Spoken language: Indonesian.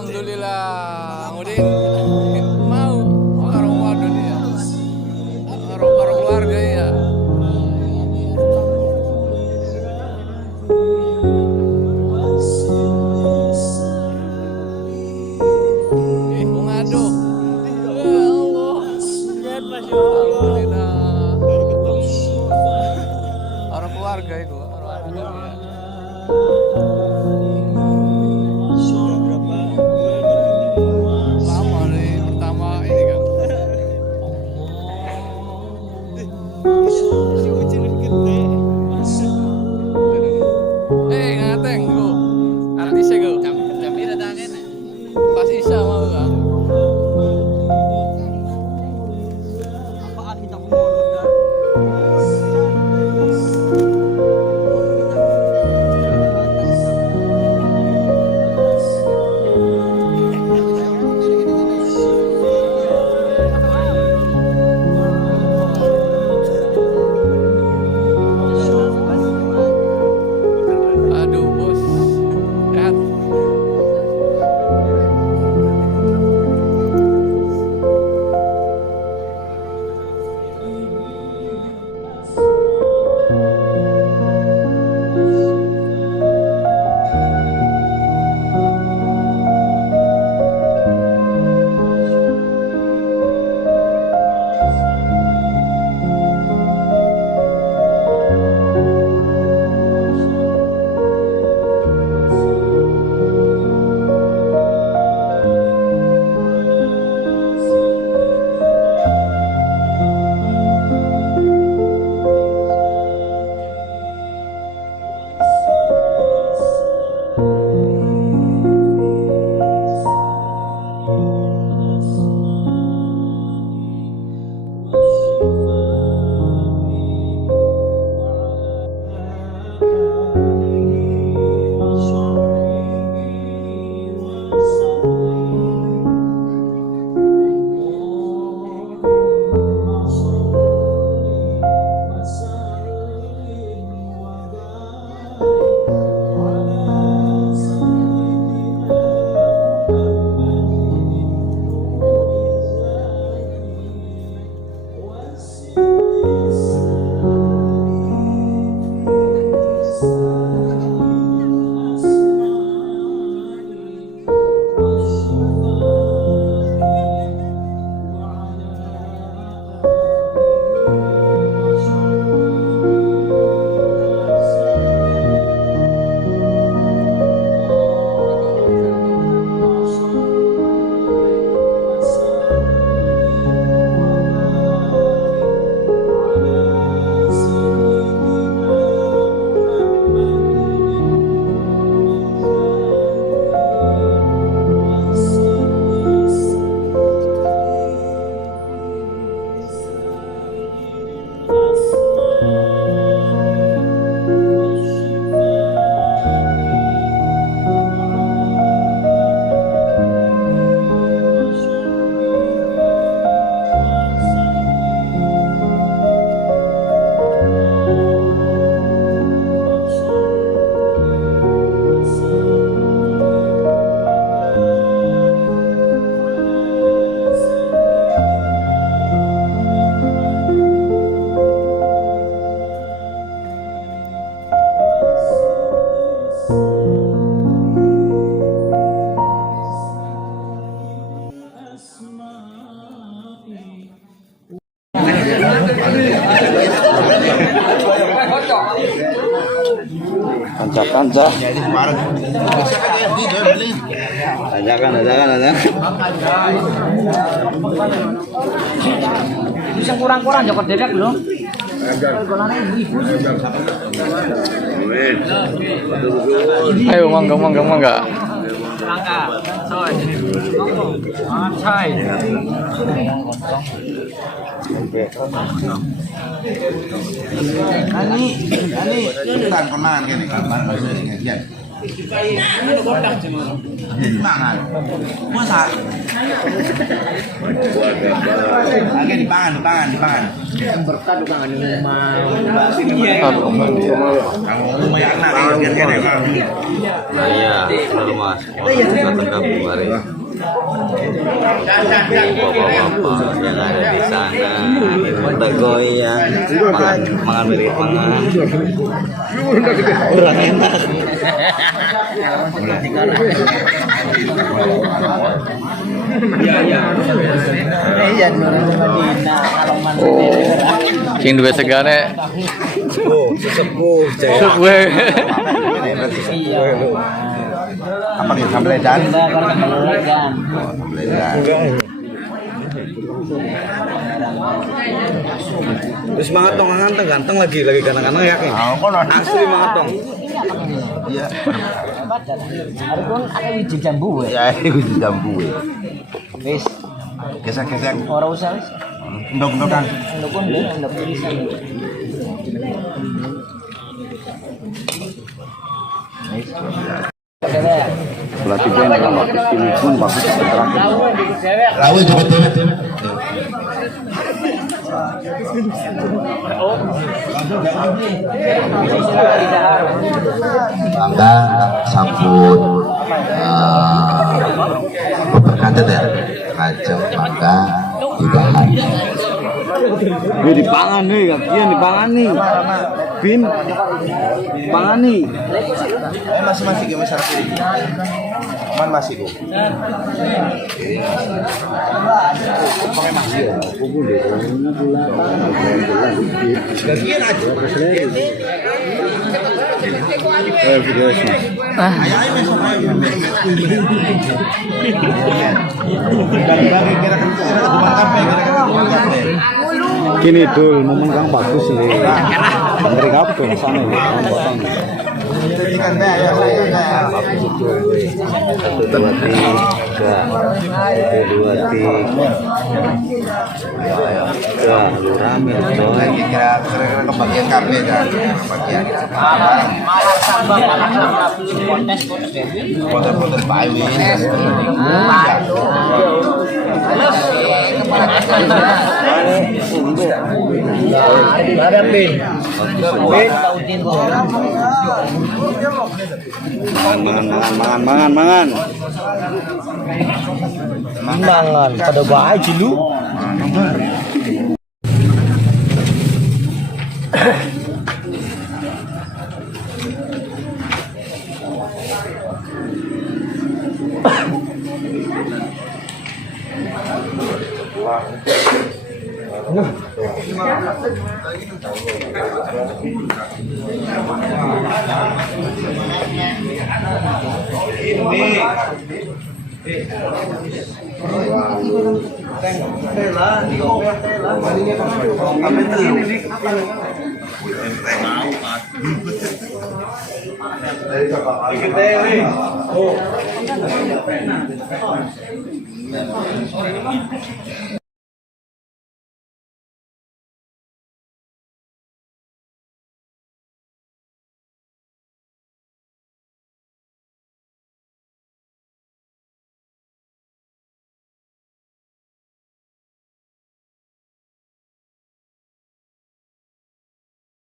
Alhamdulillah, Udin mau orang waduh dia, orang keluarga ya. Mengadu, ya Allah, Alhamdulillah, orang keluarga itu, orang waduh dia. Ngateng go. Artisnya go. Jam ini ada angin. Pas Isa mau kan. Apaan kita ngomong Kanca-kanca. Ajakan. Bisa kurang-kurang jokot dedek belum? Ayo mangga. Mangga, coy. Ani bukan konangan gini kan, bahasa ini. Dipangan. Masa? Oke, dipangan. Berkat bukan mau. Lumayan enak kira-kira. Nah, iya, lalu Mas. Kita tergabung hari. Bapak-bapak yang ada di sana, kita goyang, makan beri pangan. Kurang enak. King dua segane. Sesepuh, Sepuh. Apa nih sambeledan? Terus semangat tong ganteng lagi kadang-kadang yakin. Asli semangat tong. Iya. Hari pun ada wiji jambu Ya, itu jambu. wis Gesek-gesek. ora usah wis Ndok-ndokan. ndukun deh nduk bisa Pelatih band yang bagus ini pun bagus terakhir. Lawe juga tuh. Bangga sambut berkata ya kacau bangga ditahan. Gue dipangan nih, kakian dipangan nih. Bim, pangan nih. Masih ke masyarakat ini. Man masih kok. Pakai masih. Gagian aja. Ayo besok ayo. Bagi-bagi kira-kira teman kafe, Kini dul, momen kang bagus nih. Menteri kapten sana nih, potong. ikan deh ya saya. Satu dua tiga. Wah, lu rame coy. Kira-kira kebagian kafe kan. Bagian. Foto-foto payu ini. Mangan. mangan pada baik dulu